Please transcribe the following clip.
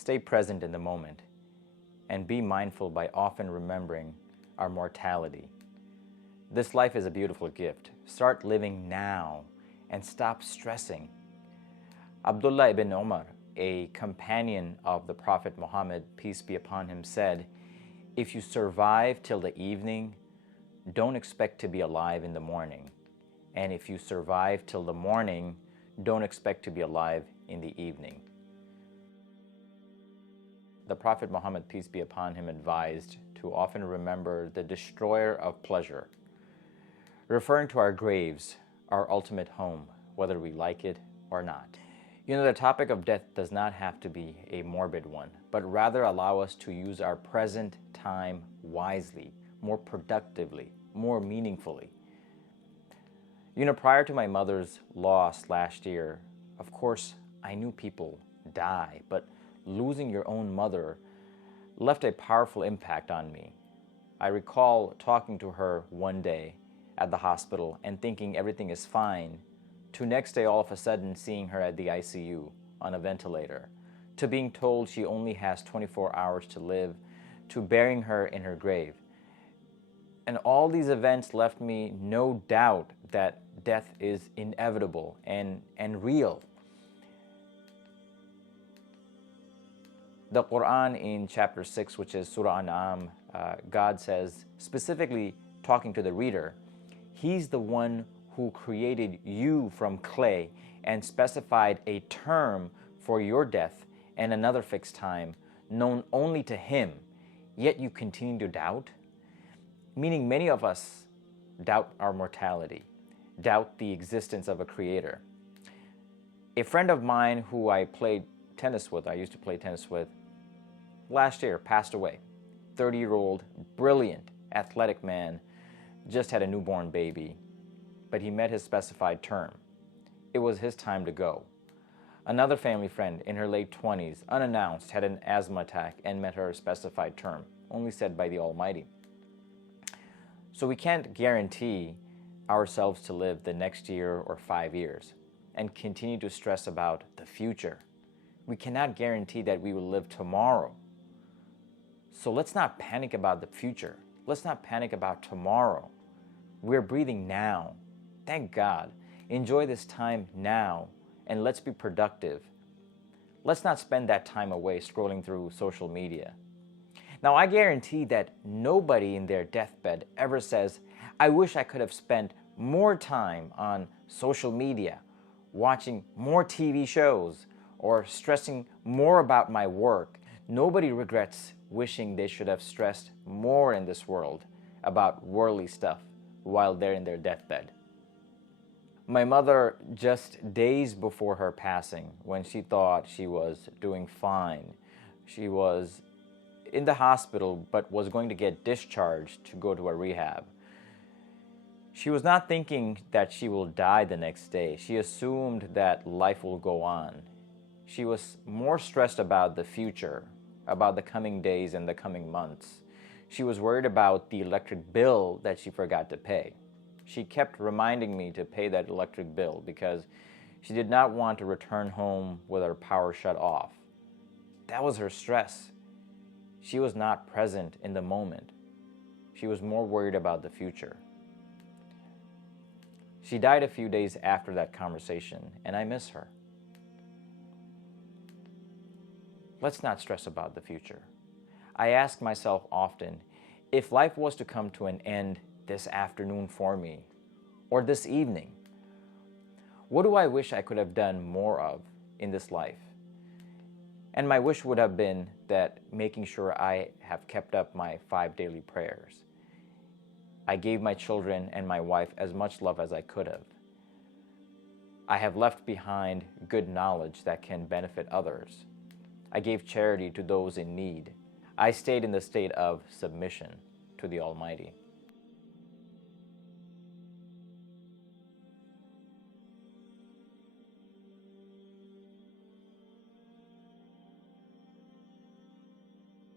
Stay present in the moment and be mindful by often remembering our mortality. This life is a beautiful gift. Start living now and stop stressing. Abdullah ibn Umar, a companion of the Prophet Muhammad, peace be upon him, said, "If you survive till the evening, don't expect to be alive in the morning. And if you survive till the morning, don't expect to be alive in the evening." The Prophet Muhammad, peace be upon him, advised to often remember the destroyer of pleasure, referring to our graves, our ultimate home, whether we like it or not. You know, the topic of death does not have to be a morbid one, but rather allow us to use our present time wisely, more productively, more meaningfully. You know, prior to my mother's loss last year, of course, I knew people die, but losing your own mother left a powerful impact on me. I recall talking to her one day at the hospital and thinking everything is fine, to next day all of a sudden seeing her at the ICU on a ventilator, to being told she only has 24 hours to live, to burying her in her grave. And all these events left me no doubt that death is inevitable and real. The Quran in chapter 6, which is Surah An'am, God says, specifically talking to the reader, He's the one who created you from clay and specified a term for your death and another fixed time known only to Him, yet you continue to doubt? Meaning many of us doubt our mortality, doubt the existence of a creator. A friend of mine who I used to play tennis with, last year passed away. 30-year-old, brilliant, athletic man, just had a newborn baby, but he met his specified term. It was his time to go. Another family friend in her late 20s, unannounced, had an asthma attack and met her specified term, only said by the Almighty. So we can't guarantee ourselves to live the next year or 5 years and continue to stress about the future. We cannot guarantee that we will live tomorrow. So let's not panic about the future. Let's not panic about tomorrow. We're breathing now. Thank God. Enjoy this time now, and let's be productive. Let's not spend that time away scrolling through social media. Now, I guarantee that nobody in their deathbed ever says, "I wish I could have spent more time on social media, watching more TV shows, or stressing more about my work." Nobody regrets wishing they should have stressed more in this world about worldly stuff while they're in their deathbed. My mother, just days before her passing, when she thought she was doing fine, she was in the hospital but was going to get discharged to go to a rehab. She was not thinking that she will die the next day. She assumed that life will go on. She was more stressed about the future, about the coming days and the coming months. She was worried about the electric bill that she forgot to pay. She kept reminding me to pay that electric bill because she did not want to return home with her power shut off. That was her stress. She was not present in the moment. She was more worried about the future. She died a few days after that conversation, and I miss her. Let's not stress about the future. I ask myself often, if life was to come to an end this afternoon for me, or this evening, what do I wish I could have done more of in this life? And my wish would have been that making sure I have kept up my 5 daily prayers. I gave my children and my wife as much love as I could have. I have left behind good knowledge that can benefit others. I gave charity to those in need. I stayed in the state of submission to the Almighty.